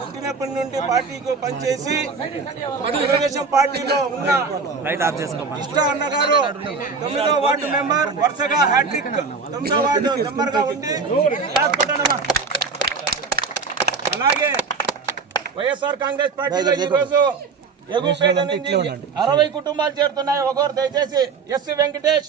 పుట్టినప్పటి నుండి పార్టీకి పనిచేసి తెలుగుదేశం పార్టీలో ఉన్న ఇష్ట అన్న గారు తొమ్మిదో వార్డు మెంబర్ వరుసగా హ్యాట్రిక్ తొమ్మిదో వార్డు మెంబర్గా ఉండి. అలాగే వైఎస్ఆర్ కాంగ్రెస్ పార్టీలో ఈ రోజు ఎగుపేట నుంచి అరవై కుటుంబాలు చేరుతున్నాయి ఒకరు దయచేసి ఎస్ వెంకటేష్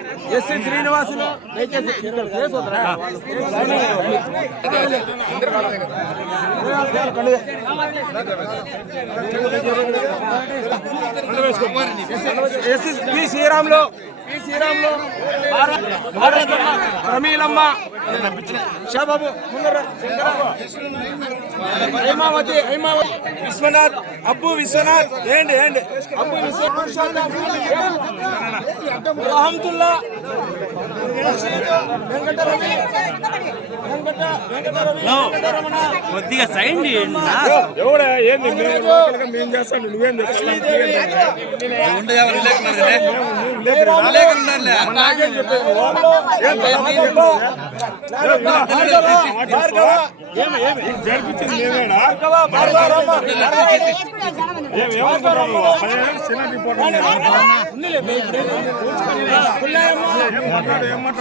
ఎస్సీ శ్రీనివాసులు. దయచేసి ఇక్కడ కేసు వద్దురా. శ్రీరాములు. శ్రీరాములు ప్రమీలమ్మ. షాబాబు ముందర హైమావతి హైమావతి. విశ్వనాథ్ అబ్బు విశ్వనాథ్. ఏంటి ఏంటి? అబ్బు కొద్దిగా సైన్ చేయండి. ఎవడా? ఏంది? మేము నాకేం చెప్పేది?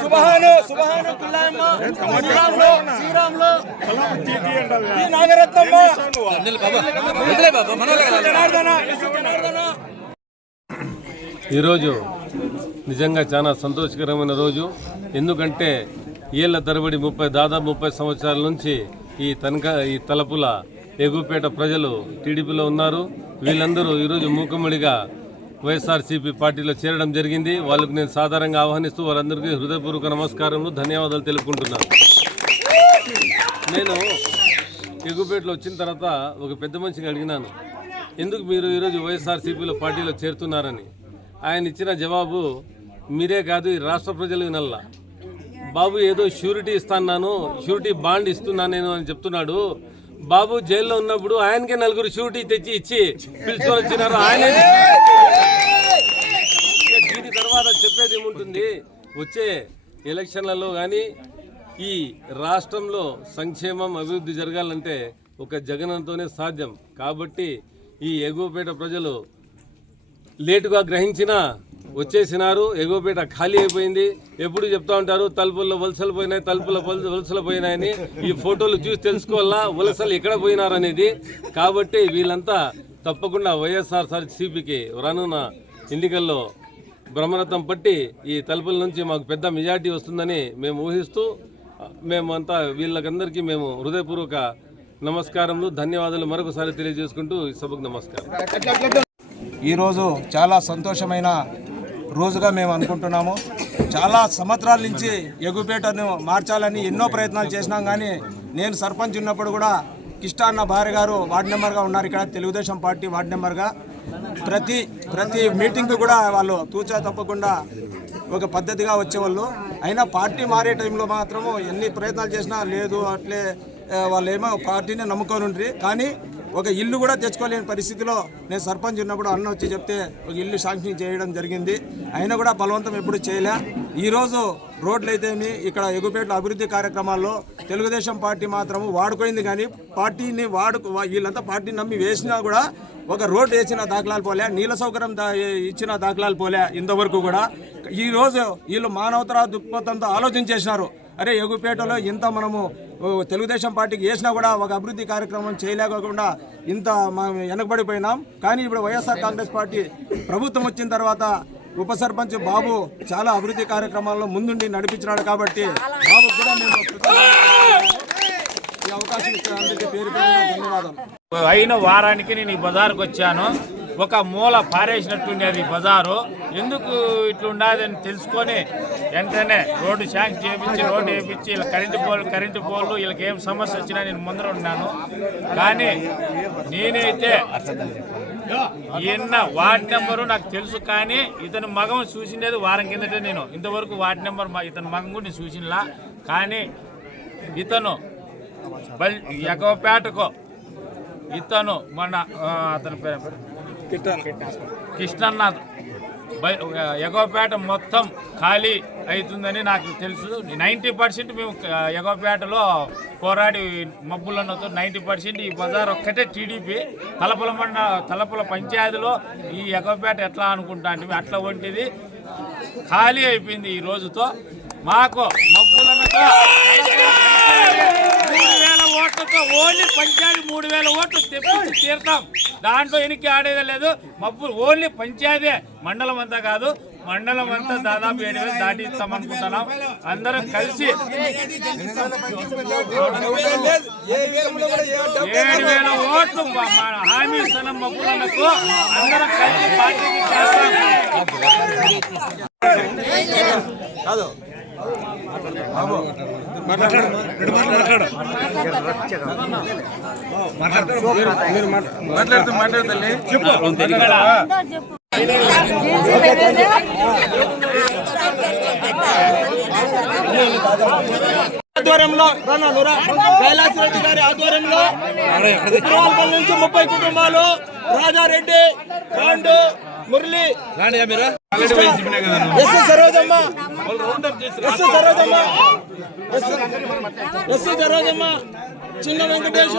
సుబహాను సుబహాను శ్రీరాములు శ్రీరాములు నాగరత్నమ్మ ఈరోజు నిజంగా చాలా సంతోషకరమైన రోజు. ఎందుకంటే ఏళ్ళ తరబడి ముప్పై దాదాపు ముప్పై సంవత్సరాల నుంచి ఈ తనక ఈ తలపుల ఎగుపేట ప్రజలు టీడీపీలో ఉన్నారు. వీళ్ళందరూ ఈరోజు మూకమ్మడిగా వైఎస్ఆర్సీపీ పార్టీలో చేరడం జరిగింది. వాళ్ళకు నేను సాధారణంగా ఆహ్వానిస్తూ వారందరికీ హృదయపూర్వక నమస్కారములు ధన్యవాదాలు తెలుపుకుంటున్నాను. నేను ఎగుపేటలో వచ్చిన తర్వాత ఒక పెద్ద మనిషిని అడిగినాను ఎందుకు మీరు ఈరోజు వైఎస్ఆర్సీపీలో పార్టీలో చేరుతున్నారని? ఆయన ఇచ్చిన జవాబు మీరే కాదు ఈ రాష్ట్ర ప్రజలు వినల్ల. బాబు ఏదో షూరిటీ ఇస్తాను షూరిటీ బాండ్ ఇస్తున్నాను నేను అని చెప్తున్నాడు. బాబు జైల్లో ఉన్నప్పుడు ఆయనకే నలుగురు షూరిటీ తెచ్చి ఇచ్చి పిలుచుకొని వచ్చినారు. ఆయన దీని తర్వాత చెప్పేది ఏముంటుంది? వచ్చే ఎలక్షన్లలో కానీ ఈ రాష్ట్రంలో సంక్షేమం అభివృద్ధి జరగాలంటే ఒక జగనంతోనే సాధ్యం. కాబట్టి ఈ ఎగువపేట ప్రజలు లేటుగా గ్రహించినా వచ్చేసినారు ఎగువపేట ఖాళీ అయిపోయింది. ఎప్పుడు చెప్తా ఉంటారు తలుపుల్లో వలసలు పోయినాయి తలుపుల వలస- వలసలు పోయినాయని. ఈ ఫోటోలు చూసి తెలుసుకోవాలా వలసలు ఎక్కడ పోయినారనేది. కాబట్టి వీళ్ళంతా తప్పకుండా వైఎస్ఆర్ సిపికి రానున్న ఎన్నికల్లో బ్రహ్మరథం పట్టి ఈ తలుపుల నుంచి మాకు పెద్ద మెజార్టీ వస్తుందని మేము ఊహిస్తూ మేమంతా వీళ్ళకందరికీ మేము హృదయపూర్వక నమస్కారములు ధన్యవాదాలు మరొకసారి తెలియజేసుకుంటూ ఈ సభకు నమస్కారం. ఈరోజు చాలా సంతోషమైన రోజుగా మేము అనుకుంటున్నాము. చాలా సంవత్సరాల నుంచి ఎగుపేటను మార్చాలని ఎన్నో ప్రయత్నాలు చేసినాం కానీ నేను సర్పంచ్ ఉన్నప్పుడు కూడా కిష్టా అన్న భార్య గారు వార్డు మెంబర్గా ఉన్నారు ఇక్కడ తెలుగుదేశం పార్టీ వార్డు మెంబర్గా ప్రతి ప్రతి మీటింగ్కి కూడా వాళ్ళు తూచా తప్పకుండా ఒక పద్ధతిగా వచ్చేవాళ్ళు. అయినా పార్టీ మారే టైంలో మాత్రము ఎన్ని ప్రయత్నాలు చేసినా లేదు అట్లే వాళ్ళేమో వాళ్ళు ఏమో పార్టీని నమ్ముకొని ఉండ్రి కానీ ఒక ఇల్లు కూడా తెచ్చుకోలేని పరిస్థితిలో నేను సర్పంచ్ ఉన్నప్పుడు అన్న వచ్చి చెప్తే ఒక ఇల్లు శాంక్షన్ చేయడం జరిగింది. అయినా కూడా బలవంతం ఎప్పుడు చేయలే. ఈరోజు రోడ్లు అయితేమి ఇక్కడ ఎగుపేట్ల అభివృద్ధి కార్యక్రమాల్లో తెలుగుదేశం పార్టీ మాత్రము వాడుకోయింది కానీ పార్టీని వాడుకు వీళ్ళంతా పార్టీని నమ్మి వేసినా కూడా ఒక రోడ్డు వేసిన దాఖలాలు పోలే నీళ్ళ సౌకర్యం దా- ఇచ్చిన దాఖలాలు పోలే ఇంతవరకు కూడా. ఈరోజు వీళ్ళు మానవతర దృక్పథంతో ఆలోచన చేసినారు. అరే ఎగుపేటలో ఇంత మనము తెలుగుదేశం పార్టీకి వేసినా కూడా ఒక అభివృద్ధి కార్యక్రమం చేయలేకోకుండా ఇంత మనం వెనకబడిపోయినాం. కానీ ఇప్పుడు వైఎస్ఆర్ కాంగ్రెస్ పార్టీ ప్రభుత్వం వచ్చిన తర్వాత ఉప సర్పంచ్ బాబు చాలా అభివృద్ధి కార్యక్రమాల్లో ముందుండి నడిపించినాడు కాబట్టి బాబు కూడా మేము ఈ అవకాశం ఇచ్చిన అందరికీ పేరు ధన్యవాదాలు. అయిన వారానికి నేను ఈ బజార్కి వచ్చాను ఒక మూల పారేసినట్టుండేది ఈ బజారు. ఎందుకు ఇట్లుండదు అని తెలుసుకొని వెంటనే రోడ్డు శాంక్షన్ చేయించి రోడ్డు వేయించి ఇలా కరెంటు పోల్ కరెంటు పోల్లు వీళ్ళకి ఏం సమస్య వచ్చినా నేను ముందర ఉన్నాను. కానీ నేనైతే ఈయన వార్డ్ నెంబరు నాకు తెలుసు కానీ ఇతని మగం చూసిండేది వారం కిందటే నేను. ఇంతవరకు వార్డ్ నెంబర్ ఇతని మగం కూడా నేను చూసినలా. కానీ ఇతను బల్ ఎగవపేటకు ఇతను మన అతని పేరు కృష్ణన్న బై- ఎగవపేట మొత్తం ఖాళీ అవుతుందని నాకు తెలుసు. నైంటీ పర్సెంట్ మేము ఎగోపేటలో ఎగవపేటలో పోరాడి మబ్బులన్నతో నైంటీ పర్సెంట్ ఈ బజార్ ఒక్కటే టీడీపీ. తలపల మండ తలపల పంచాయతీలో ఈ ఎగవపేట ఎట్లా అనుకుంటా అంటే అట్లా వంటిది. ఖాళీ అయిపోయింది ఈ రోజుతో. మాకు మబ్బులన్నతో ఓట్లతో ఓన్లీ పంచాయతీ మూడు వేల ఓట్లు తెప్పించి తీరుతాం. దాంట్లో ఎనికి ఆడేదే లేదు. మబ్బులు ఓన్లీ పంచాయతీ మండలం అంతా కాదు. మండలం అంతా దాదాపు ఏడు వేలు దాటిస్తాం అనుకుంటున్నాం. అందరం కలిసి ఏడు వేల ఓట్లు హామీ ఇస్తున్నాం మబ్బులకు అందరం కలిసి పార్టీ చేస్తాం. కాదు. మాట్లాడుతూ మాట్లాడుతుంది ఆధ్వర్యంలో కైలాస్ రెడ్డి గారి ఆధ్వర్యంలో నుంచి ముప్పై కుటుంబాలు Rajareddy Pandu Murali. S Sarojamma. S Sarojamma. S Sarojamma. Chinna Venkatesh.